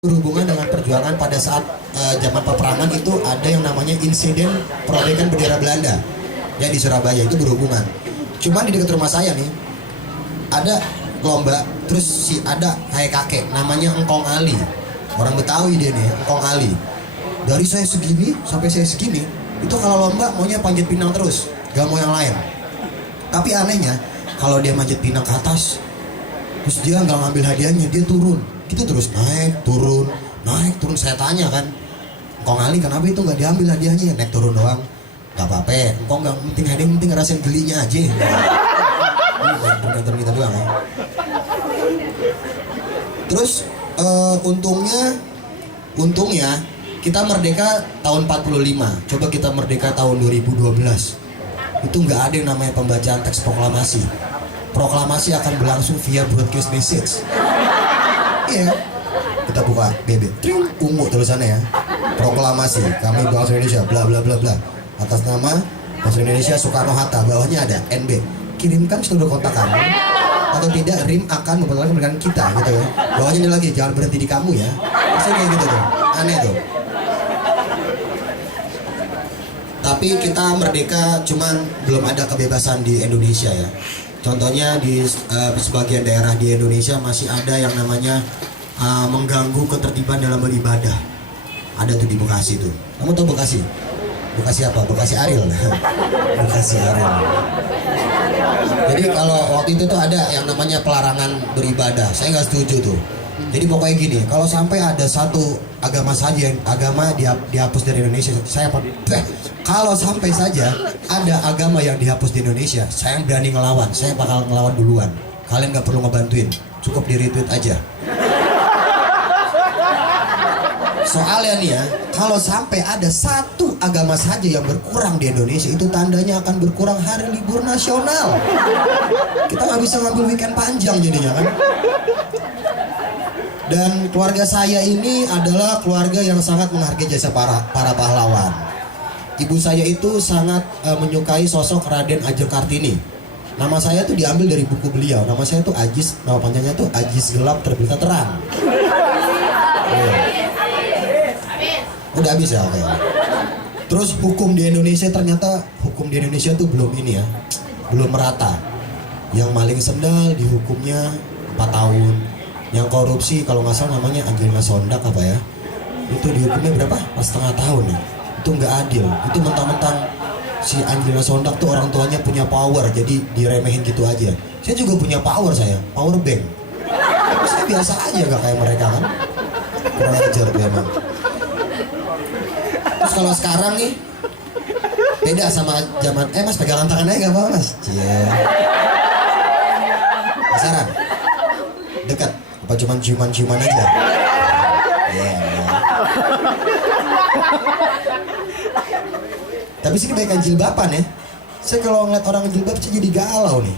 berhubungan dengan perjuangan pada saat zaman peperangan itu ada yang namanya insiden perobekan bendera Belanda ya di Surabaya, itu berhubungan. Cuman di dekat rumah saya nih ada lomba, terus ada kayak kakek namanya Engkong Ali, orang Betawi dia nih, Engkong Ali. Dari saya segini sampai saya segini itu kalau lomba maunya panjat pinang terus, gak mau yang lain. Tapi anehnya kalau dia manjat pinang ke atas terus dia nggak ngambil hadiahnya, dia turun gitu terus, naik turun naik turun. Saya tanya kan, Kong Ali kenapa itu nggak diambil hadiahnya? Naik turun doang, nggak apa-apa, kok nggak penting hadiah, penting ngerasain gelinya aja. Ternyata kita doang ya. Terus untungnya kita merdeka tahun 45, coba kita merdeka tahun 2012 itu nggak ada yang namanya pembacaan teks proklamasi. Proklamasi akan berlangsung via broadcast message. Iya, kita buka BB, tring, ungu tulisannya ya, proklamasi kami bangsa Indonesia bla bla bla bla atas nama bangsa Indonesia Soekarno Hatta, bawahnya ada NB, kirimkan seluruh kontak kamu atau tidak RIM akan membatalkan kemerdekaan kita gitu ya. Bawahnya ini lagi, jangan berhenti di kamu ya. Maksudnya kayak gitu tuh, aneh tuh. Tapi kita merdeka, cuman belum ada kebebasan di Indonesia ya. Contohnya di sebagian daerah di Indonesia masih ada yang namanya mengganggu ketertiban dalam beribadah. Ada tuh di Bekasi tuh. Kamu tahu Bekasi? Bekasi apa? Bekasi Ariel. Bekasi Ariel. Jadi kalau waktu itu tuh ada yang namanya pelarangan beribadah. Saya nggak setuju tuh. Jadi pokoknya gini, kalau sampai ada satu agama saja, agama dihapus dari Indonesia, kalau sampai saja ada agama yang dihapus di Indonesia, saya yang berani ngelawan, saya bakal ngelawan duluan. Kalian nggak perlu ngebantuin, cukup di retweet aja. Soalnya nih ya, kalau sampai ada satu agama saja yang berkurang di Indonesia, itu tandanya akan berkurang hari libur nasional. Kita nggak bisa ngambil weekend panjang jadinya kan. Dan keluarga saya ini adalah keluarga yang sangat menghargai jasa para pahlawan. Ibu saya itu sangat menyukai sosok Raden Ajeng Kartini. Nama saya tuh diambil dari buku beliau. Nama saya tuh Ajis, nama panjangnya tuh Ajis Gelap Terbitnya Terang. Udah habis ya, oke. Terus hukum di Indonesia, ternyata hukum di Indonesia tuh belum ini ya, belum merata. Yang maling sendal dihukumnya 4 tahun. Yang korupsi kalau nggak salah namanya Angelina Sondak apa ya, itu dihukumnya berapa? 4,5 tahun ya. Itu nggak adil. Itu mentang-mentang si Angelina Sondak tuh orang tuanya punya power, jadi diremehin gitu aja. Saya juga punya power, saya power bank. Tapi saya biasa aja nggak kayak mereka kan. Kurang ajar tuh emang. Terus kalau sekarang nih beda sama zaman. Mas pegangan tangan aja nggak apa mas? Cie. Penasaran? Dekat. Apa cuman ciuman-ciuman aja? Yeah. Tapi sih kebaikan jilbaban ya. Saya kalau ngeliat orang jilbab saya jadi galau nih.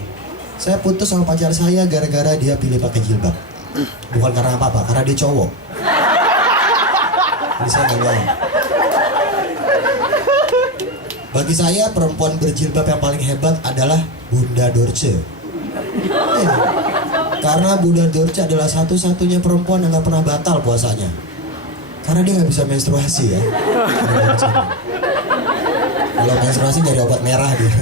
Saya putus sama pacar saya gara-gara dia pilih pakai jilbab. Bukan karena apa-apa, karena dia cowok. Jadi saya nggak mau. Bagi saya perempuan berjilbab yang paling hebat adalah Bunda Dorce. Karena Bunda Dorce adalah satu-satunya perempuan yang gak pernah batal puasanya. Karena dia gak bisa menstruasi ya. Kalau menstruasi dari obat merah dia.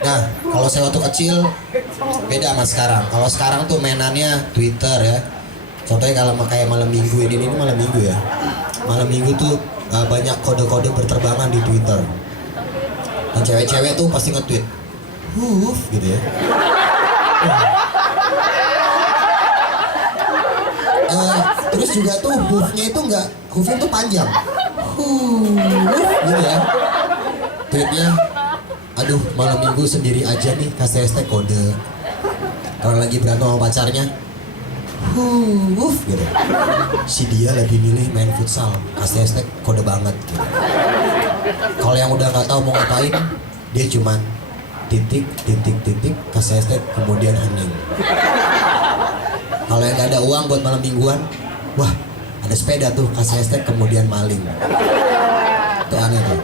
Nah, kalau saya waktu kecil beda sama sekarang. Kalau sekarang tuh mainannya Twitter ya. Contohnya kalau kayak malam minggu ini malam minggu ya. Malam minggu tuh banyak kode-kode berterbangan di Twitter. Dan cewek-cewek tuh pasti nge-tweet gitu ya. Terus juga tuh hoofnya itu enggak, hoofnya tuh panjang. Gitu ya. Tweetnya, aduh malam minggu sendiri aja nih, kasih hashtag kode. Kalau lagi berantem sama pacarnya, gitu. Si dia lebih milih main futsal, kasih hashtag kode banget gitu. Kalau yang udah nggak tahu mau ngapain, dia cuman titik kasih hashtag kemudian hening. Kalau yang nggak ada uang buat malam mingguan, wah ada sepeda tuh, kasih hashtag kemudian maling. Itu aneh tuh.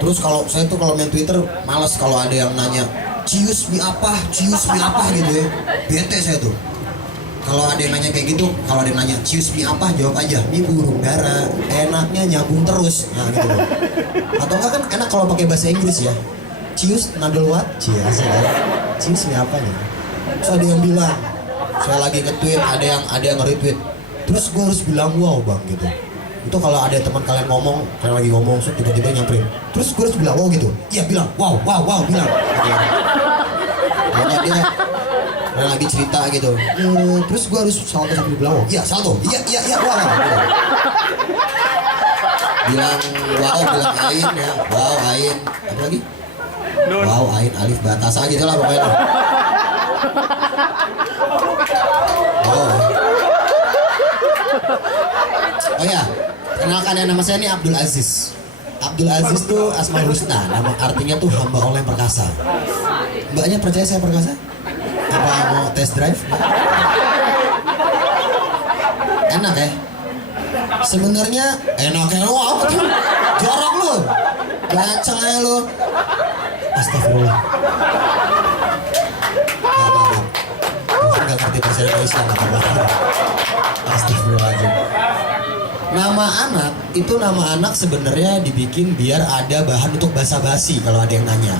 Terus kalau saya tuh kalau main Twitter males kalau ada yang nanya cius mie apa gitu ya. Bete saya tuh. Kalau ada yang nanya kayak gitu, kalau ada yang nanya cius mie apa, jawab aja mie burung dara. Enaknya nyambung terus. Nah gitu loh. Atau enggak kan enak kalau pakai bahasa Inggris ya. Cius nadel what? Cius ya. Cius mie apa nih? Terus ada yang bilang, saya lagi nge-tweet, ada yang nge-retweet. Terus gue harus bilang wow bang gitu. Itu kalau ada teman kalian lagi ngomong, so tiba-tiba nyamperin. Terus gue harus bilang wow gitu. Iya bilang wow bilang. Gitu. Pokoknya dia lagi cerita gitu. Terus gue harus salto sambil bilang wow. Iya salto. Iya wow. Gitu. Bilang wow, bilang ain ya. Wow ain. Apa lagi? Wow ain alif batasa gitu lah pokoknya. Oh ya, kenalkan ya, nama saya ini Abdul Aziz. Abdul Aziz tuh Asmaul Husna, nama artinya tuh hamba Allah yang perkasa. Mbaknya percaya saya perkasa? Apa mau test drive? Enak ya? Sebenarnya enak ya, wah jorok lu, gaceng aja lu. Astagfirullah. Mungkin gak ngerti bahasa Indonesia, gak apa-apa. Astagfirullahaladzim. Nama anak sebenarnya dibikin biar ada bahan untuk basa-basi kalau ada yang nanya.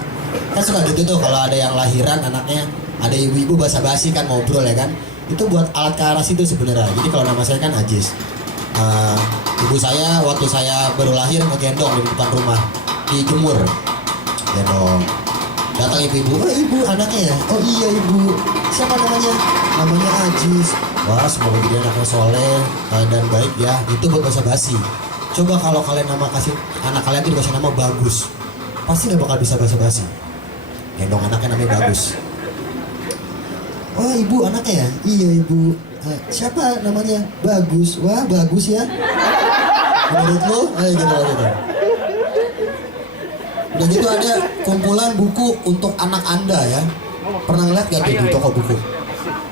Kan suka gitu tuh kalau ada yang lahiran anaknya, ada ibu-ibu basa-basi kan ngobrol ya kan. Itu buat alat kearas itu sebenarnya. Jadi kalau nama saya kan Ajis. Ibu saya waktu saya baru lahir ngegendong di depan rumah, dijemur. Gendong. Datang ibu-ibu, oh ibu anaknya ya? Oh iya ibu. Siapa namanya? Namanya Ajis. Wah semoga jadi anaknya soleh dan baik ya. Itu buat basa-basi. Coba kalau kalian kasih anak kalian tuh dikasih nama Bagus, pasti gak bakal bisa basa-basi. Gendong anaknya namanya Bagus. Oh ibu anaknya ya? Iya ibu. Siapa namanya? Bagus. Wah bagus ya. Menurut lo? Gitu. Udah gitu ada kumpulan buku untuk anak anda ya. Pernah ngeliat gak tuh di toko buku?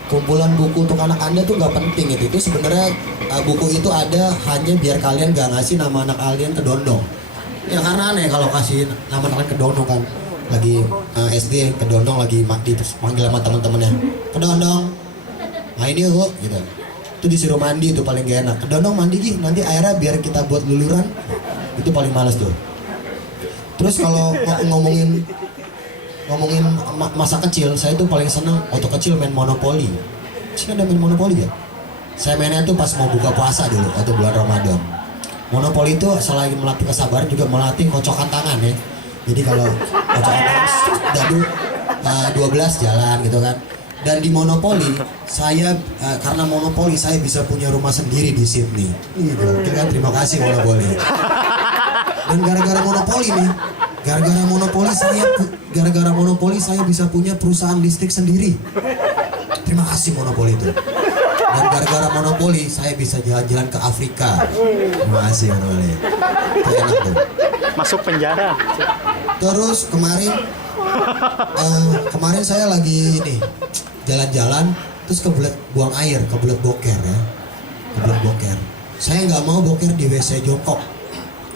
Kumpulan buku untuk anak anda tuh gak penting itu sebenarnya buku itu ada hanya biar kalian gak ngasih nama anak kalian ke dondong. Ya karena aneh kalau kasih nama anak kalian ke dondong kan. Lagi SD ke dondong lagi mati terus panggil sama teman-temannya. Ke dondong. Main yuk gitu. Itu disuruh mandi itu paling gak enak. Ke dondong mandi gih, nanti airnya biar kita buat luluran. Itu paling males tuh. Terus kalau ngomongin masa kecil, saya tuh paling seneng waktu kecil main Monopoli. Sini ada main Monopoli ya? Saya mainnya tuh pas mau buka puasa dulu, atau bulan Ramadan. Monopoli itu selain melatih kesabaran juga melatih kocokan tangan ya. Jadi kalau kocokan tangan, dadu 12 jalan gitu kan. Dan di Monopoli, saya karena Monopoli saya bisa punya rumah sendiri di Sydney. Gitu kan, terima kasih Monopoli. Dan gara-gara monopoli saya bisa punya perusahaan listrik sendiri. Terima kasih monopoli itu. Dan gara-gara monopoli saya bisa jalan-jalan ke Afrika. Terima kasih monopoli. Itu enak tuh. Masuk penjara. Terus kemarin saya lagi jalan-jalan terus kebelet buang air, kebelet boker ya. Kebelet boker. Saya nggak mau boker di WC jongkok.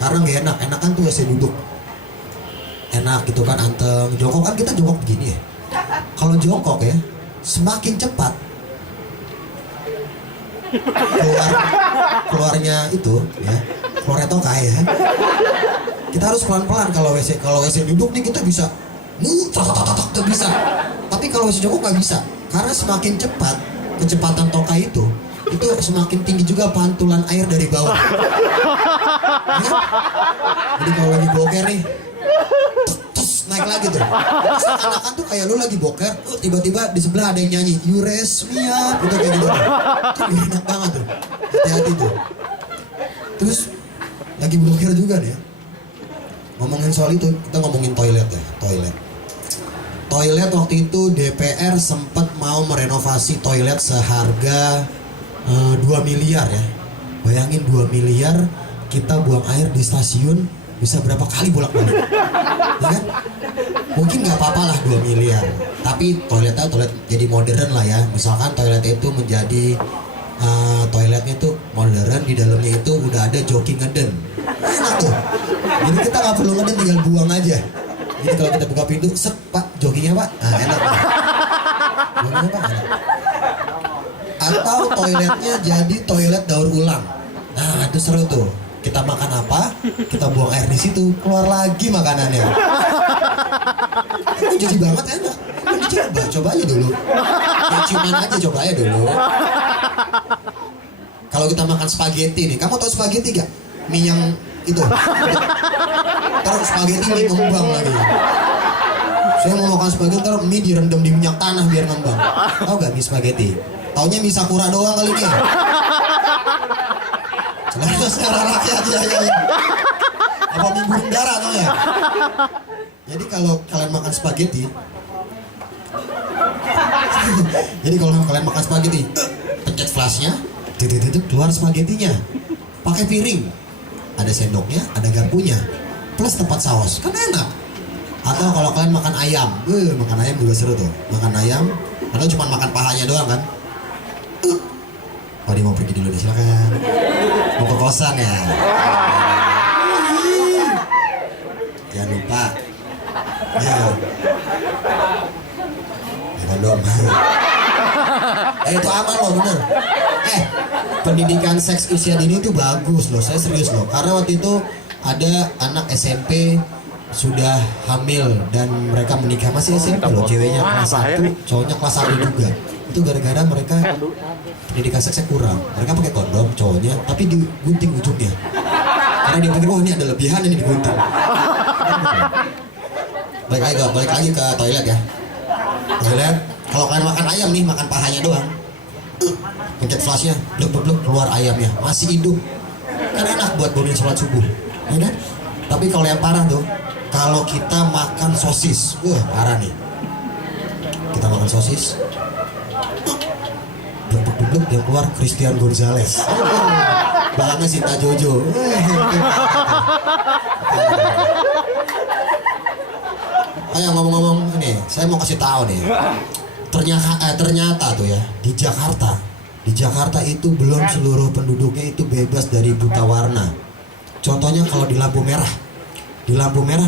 Karena gak enak, enakan tuh WC duduk. Enak gitu kan, anteng. Jongkok kan kita jongkok begini ya. Kalau jongkok ya, semakin cepat keluarnya itu ya, keluarnya tokai ya. Kita harus pelan-pelan kalau WC duduk nih kita bisa tuh bisa. Tapi kalau WC jongkok nggak bisa. Karena semakin cepat kecepatan tokai itu semakin tinggi juga pantulan air dari bawah. Ya? Jadi kalau lagi boker nih, naik lagi tuh. Seakan-akan tuh kayak lu lagi boker, tiba-tiba di sebelah ada yang nyanyi Euresmia, gitu kayak gitu. Itu enak banget tuh. Hati-hati tuh. Terus lagi boker juga nih. Ngomongin soal itu, kita ngomongin toilet ya, Toilet waktu itu DPR sempat mau merenovasi toilet seharga 2 miliar ya. Bayangin 2 miliar kita buang air di stasiun bisa berapa kali bolak-balik. Ya kan? Mungkin nggak apa-apa lah 2 miliar. Tapi toilet jadi modern lah ya. Misalkan toilet itu menjadi toiletnya tuh modern, di dalamnya itu udah ada joki ngeden. Enak tuh. Jadi kita nggak perlu ngedit, tinggal buang aja. Jadi kalau kita buka pintu, set pak, joggingnya pak, nah enak. Joggingnya pak, enak. Atau toiletnya jadi toilet daur ulang. Nah itu seru tuh. Kita makan apa, kita buang air di situ, keluar lagi makanannya. Itu jadi banget enak. Coba aja dulu. Ciuman aja, coba aja dulu. Kalau kita makan spaghetti nih, kamu tahu spaghetti gak? Mie yang itu. Taruh spaghetti mie ngembang lagi. Saya mau makan spaghetti, taruh mie direndam di minyak tanah biar ngembang. Tahu gak mie spaghetti? Taunya mie sakura doang kali ini. Celana secara rakyat ya. Apa mie burung dara tau ya? Jadi kalau kalian makan spaghetti, pencet flashnya, keluar spagettinya, pakai piring, ada sendoknya, ada garpunya, plus tempat saus, kan enak. Atau kalau kalian makan ayam, makan ayam juga seru tuh, makan ayam, atau cuma makan pahanya doang kan? Oh dia mau pergi dulu nih, silakan. Mau ke kosan ya? Jangan lupa. Ya kondom. Itu aman loh bener. Pendidikan seks usia dini itu bagus loh, saya serius loh. Karena waktu itu ada anak SMP sudah hamil dan mereka menikah, masih SMP loh, ceweknya kelas 1, cowoknya kelas 1 juga. Itu gara-gara mereka pendidikan seksnya kurang. Mereka pakai kondom cowoknya, tapi digunting ujungnya. Karena dia pikir, oh ini ada lebihan, ini digunting. Balik lagi ke toilet ya. Toilet, kalau kalian makan ayam nih, makan pahanya doang, pencet flashnya, blok keluar ayamnya, masih hidup. Kan enak buat bangunin sholat subuh, ya kan? Tapi kalau yang parah tuh, kalau kita makan sosis, wah parah nih. Kita makan sosis, blok yang keluar Christian Gonzalez. Belakangnya Sinta Jojo. Ayo ngomong-ngomong ini, saya mau kasih tahu nih. Ternyata tuh ya, di Jakarta itu belum seluruh penduduknya itu bebas dari buta warna. Contohnya kalau di lampu merah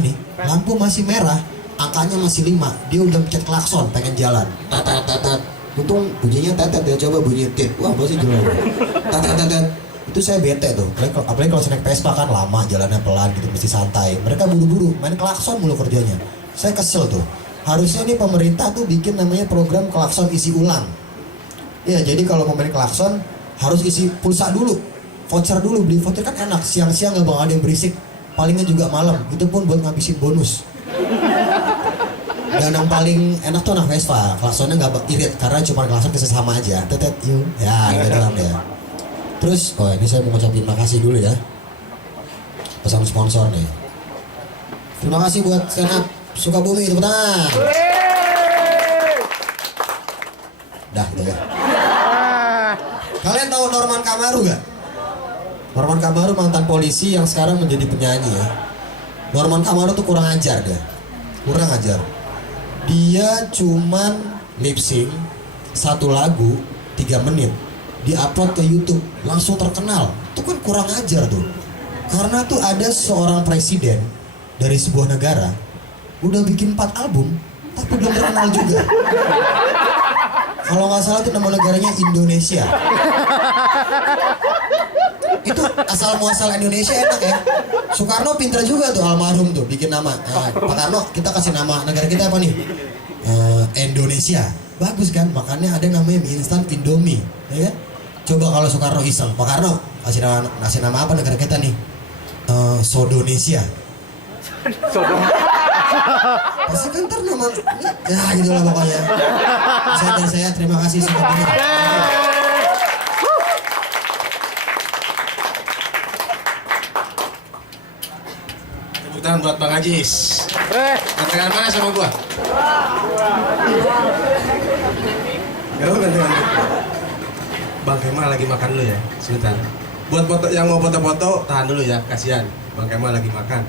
nih, lampu masih merah, angkanya masih 5, dia udah pencet klakson, pengen jalan. Tat. Untung bunyinya tetet, dia coba bunyi tit. Wah, pasti gila. Tat. Itu saya bete tuh. Apalagi kalau naik Vespa kan lama, jalannya pelan gitu, mesti santai. Mereka buru-buru, main klakson mulu kerjanya. Saya kesel tuh. Harusnya nih pemerintah tuh bikin namanya program klakson isi ulang. Ya, jadi kalau mau main klakson harus isi pulsa dulu, voucher dulu. Beli voucher kan enak, siang-siang nggak bakal ada yang berisik. Palingnya juga malam, itu pun buat ngabisin bonus. Dan yang paling enak tuh anak Vespa, klaksonnya nggak irit karena cuma klakson kesesama aja. Tetet yuk, ya gitu doang ya. Terus, oh ini saya mau ngucapin makasih dulu ya. Pesan sponsor nih. Terima kasih buat Senat Sukabumi, tepuk tangan. Dah gitu ya. Kalian tahu Norman Kamaru gak? Norman Kamaru mantan polisi yang sekarang menjadi penyanyi ya. Norman Kamaru tuh kurang ajar dia. Dia cuman lip sync satu lagu 3 menit, di-upload ke YouTube, langsung terkenal. Itu kan kurang ajar tuh. Karena tuh ada seorang presiden dari sebuah negara udah bikin 4 album tapi belum terkenal juga. Kalau nggak salah tuh nama negaranya Indonesia. Itu asal muasal Indonesia enak ya. Soekarno pinter juga tuh, almarhum tuh bikin nama. Pak Karno, kita kasih nama negara kita apa nih? Indonesia. Bagus kan? Makanya ada namanya mie instan Indomie, ya kan? Coba kalau Soekarno iseng, Pak Karno kasih nama apa negara kita nih? Sodonesia. Pasti kan ntar nama, ya gitu lah pokoknya. Saya terima kasih sudah dengar. Tepuk tangan buat Bang Ajis. Gantengan mana sama gua? Gantengan. Bang Kemal lagi makan dulu ya, sebentar. Buat foto yang mau foto-foto tahan dulu ya, kasihan. Bang Kemal lagi makan.